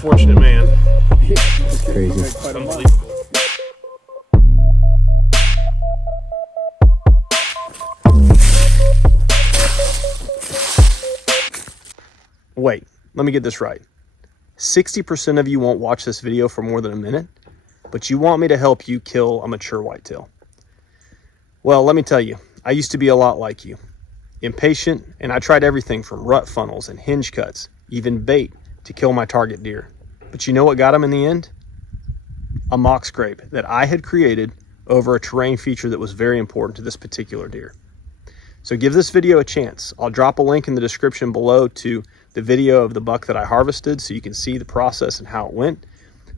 fortunate man. It's crazy. It's unbelievable. Wait, let me get this right. 60% of you won't watch this video for more than a minute, but you want me to help you kill a mature whitetail. Well, let me tell you, I used to be a lot like you. Impatient, and I tried everything from rut funnels and hinge cuts, even bait, to kill my target deer. But you know what got him in the end? A mock scrape that I had created over a terrain feature that was very important to this particular deer. So give this video a chance. I'll drop a link in the description below to the video of the buck that I harvested so you can see the process and how it went.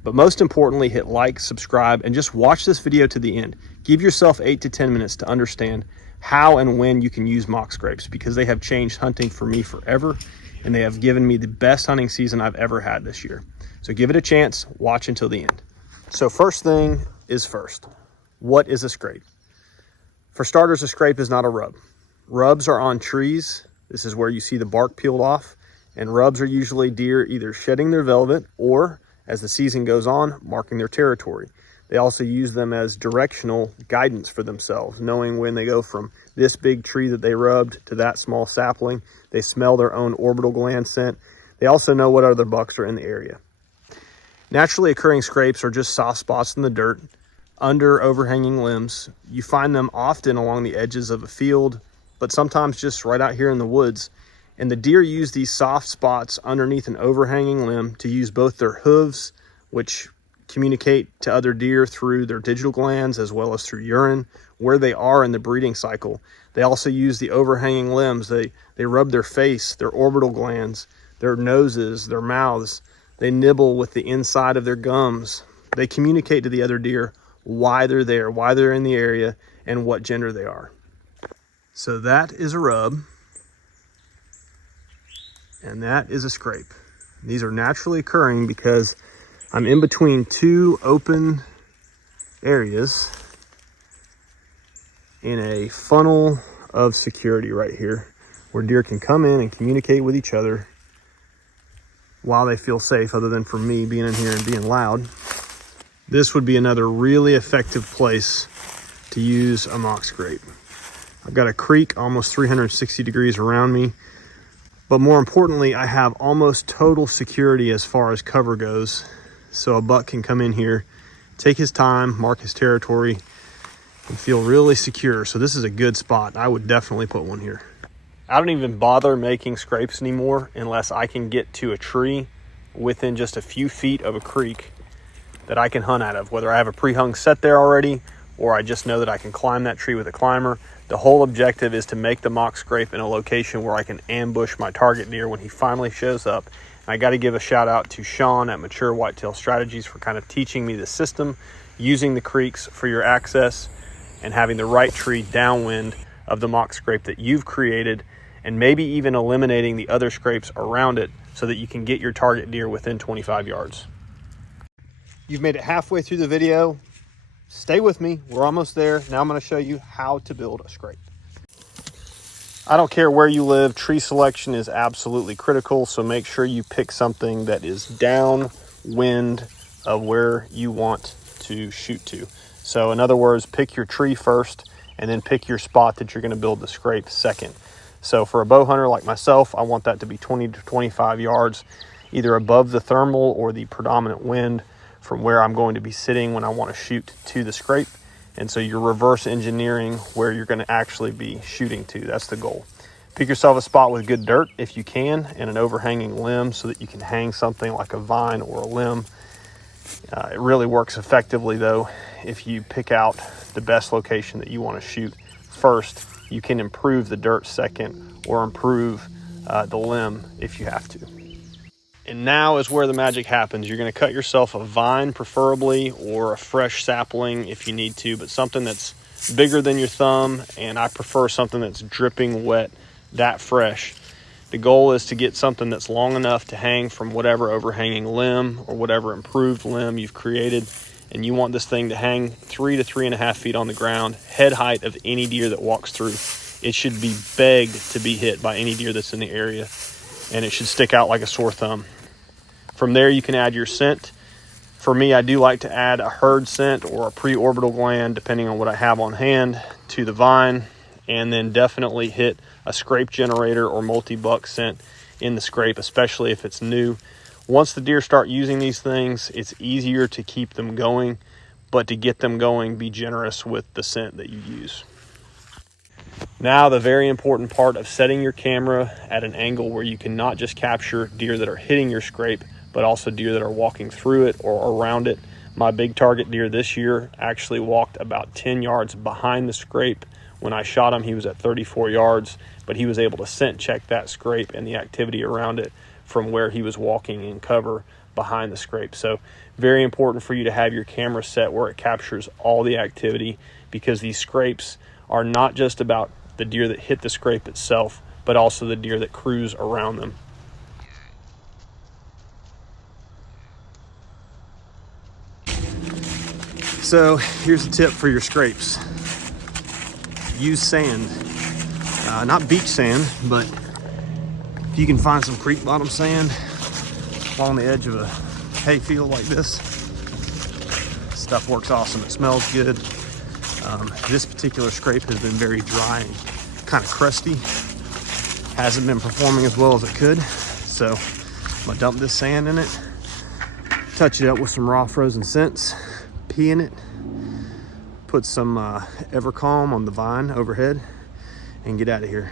But most importantly, hit like, subscribe, and just watch this video to the end. Give yourself 8 to 10 minutes to understand how and when you can use mock scrapes, because they have changed hunting for me forever, and they have given me the best hunting season I've ever had this year. So give it a chance, watch until the end. So first thing is first, what is a scrape? For starters, a scrape is not a rub. Rubs are on trees. This is where you see the bark peeled off, and rubs are usually deer either shedding their velvet or, as the season goes on, marking their territory. They also use them as directional guidance for themselves, knowing when they go from this big tree that they rubbed to that small sapling. They smell their own orbital gland scent. They also know what other bucks are in the area. Naturally occurring scrapes are just soft spots in the dirt, under overhanging limbs. You find them often along the edges of a field, but sometimes just right out here in the woods. And the deer use these soft spots underneath an overhanging limb to use both their hooves, which communicate to other deer through their digital glands as well as through urine, where they are in the breeding cycle. They also use the overhanging limbs. They rub their face, their orbital glands, their noses, their mouths. They nibble with the inside of their gums. They communicate to the other deer why they're there, why they're in the area, and what gender they are. So that is a rub, and that is a scrape. These are naturally occurring because I'm in between two open areas in a funnel of security right here, where deer can come in and communicate with each other while they feel safe, other than for me being in here and being loud. This would be another really effective place to use a mock scrape. I've got a creek almost 360 degrees around me, but more importantly, I have almost total security as far as cover goes. So a buck can come in here, take his time, mark his territory, and feel really secure. So this is a good spot. I would definitely put one here. I don't even bother making scrapes anymore unless I can get to a tree within just a few feet of a creek that I can hunt out of, whether I have a pre-hung set there already or I just know that I can climb that tree with a climber. The whole objective is to make the mock scrape in a location where I can ambush my target deer when he finally shows up. I got to give a shout out to Sean at Mature Whitetail Strategies for kind of teaching me the system, using the creeks for your access, and having the right tree downwind of the mock scrape that you've created, and maybe even eliminating the other scrapes around it so that you can get your target deer within 25 yards. You've made it halfway through the video. Stay with me. We're almost there. Now I'm going to show you how to build a scrape. I don't care where you live, tree selection is absolutely critical, so make sure you pick something that is downwind of where you want to shoot to. So in other words, pick your tree first and then pick your spot that you're going to build the scrape second. So for a bow hunter like myself, I want that to be 20 to 25 yards, either above the thermal or the predominant wind from where I'm going to be sitting when I want to shoot to the scrape. And so you're reverse engineering where you're going to actually be shooting to. That's the goal. Pick yourself a spot with good dirt if you can, and an overhanging limb so that you can hang something like a vine or a limb. It really works effectively though if you pick out the best location that you want to shoot first. You can improve the dirt second, or improve the limb if you have to. And now is where the magic happens. You're going to cut yourself a vine preferably, or a fresh sapling if you need to, but something that's bigger than your thumb, and I prefer something that's dripping wet, that fresh. The goal is to get something that's long enough to hang from whatever overhanging limb or whatever improved limb you've created, and you want this thing to hang 3 to 3.5 feet on the ground, head height of any deer that walks through. It should be begged to be hit by any deer that's in the area, and it should stick out like a sore thumb. From there, you can add your scent. For me, I do like to add a herd scent or a pre-orbital gland, depending on what I have on hand, to the vine, and then definitely hit a scrape generator or multi-buck scent in the scrape, especially if it's new. Once the deer start using these things, it's easier to keep them going, but to get them going, be generous with the scent that you use. Now, the very important part of setting your camera at an angle where you can not just capture deer that are hitting your scrape, but also deer that are walking through it or around it. My big target deer this year actually walked about 10 yards behind the scrape. When I shot him, he was at 34 yards, but he was able to scent check that scrape and the activity around it from where he was walking in cover behind the scrape. So very important for you to have your camera set where it captures all the activity, because these scrapes are not just about the deer that hit the scrape itself, but also the deer that cruise around them. So here's a tip for your scrapes. Use sand, not beach sand, but if you can find some creek bottom sand along the edge of a hay field like this, stuff works awesome. It smells good. This particular scrape has been very dry and kind of crusty. Hasn't been performing as well as it could. So I'm gonna dump this sand in it, touch it up with some raw frozen scents, pee in it, put some Evercalm on the vine overhead, and get out of here.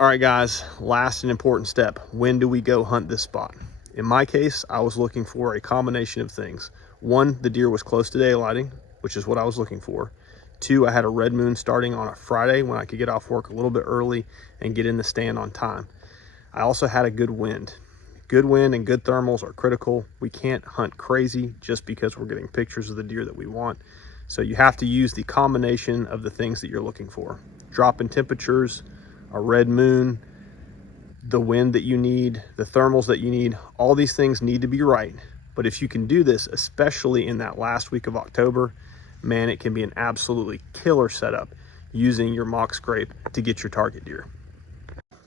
All right, guys, last and important step. When do we go hunt this spot? In my case, I was looking for a combination of things. One, the deer was close to daylighting, which is what I was looking for. Two, I had a red moon starting on a Friday when I could get off work a little bit early and get in the stand on time. I also had a good wind. Good wind and good thermals are critical. We can't hunt crazy just because we're getting pictures of the deer that we want. So you have to use the combination of the things that you're looking for. Drop in temperatures, a red moon, the wind that you need, the thermals that you need. All these things need to be right. But if you can do this, especially in that last week of October, man, it can be an absolutely killer setup using your mock scrape to get your target deer.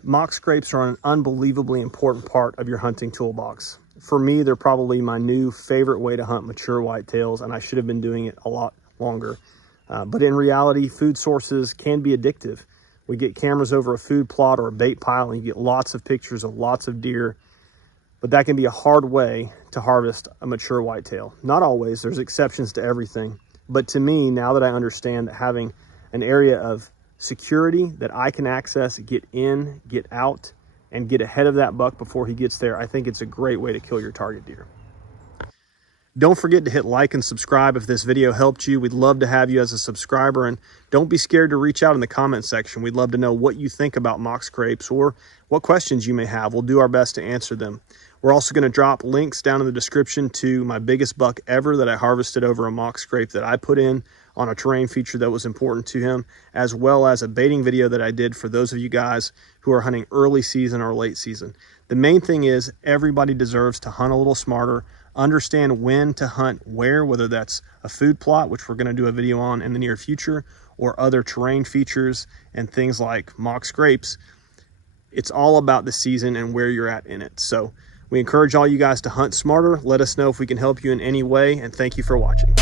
Mock scrapes are an unbelievably important part of your hunting toolbox. For me, they're probably my new favorite way to hunt mature whitetails, and I should have been doing it a lot longer. But in reality, food sources can be addictive. We get cameras over a food plot or a bait pile, and you get lots of pictures of lots of deer, but that can be a hard way to harvest a mature whitetail. Not always, there's exceptions to everything. But to me, now that I understand that having an area of security that I can access, get in, get out, and get ahead of that buck before he gets there, I think it's a great way to kill your target deer. Don't forget to hit like and subscribe if this video helped you. We'd love to have you as a subscriber, and don't be scared to reach out in the comment section. We'd love to know what you think about mock scrapes or what questions you may have. We'll do our best to answer them. We're also going to drop links down in the description to my biggest buck ever that I harvested over a mock scrape that I put in on a terrain feature that was important to him, as well as a baiting video that I did for those of you guys who are hunting early season or late season. The main thing is everybody deserves to hunt a little smarter, understand when to hunt where, whether that's a food plot, which we're going to do a video on in the near future, or other terrain features and things like mock scrapes. It's all about the season and where you're at in it. So we encourage all you guys to hunt smarter. Let us know if we can help you in any way, and thank you for watching.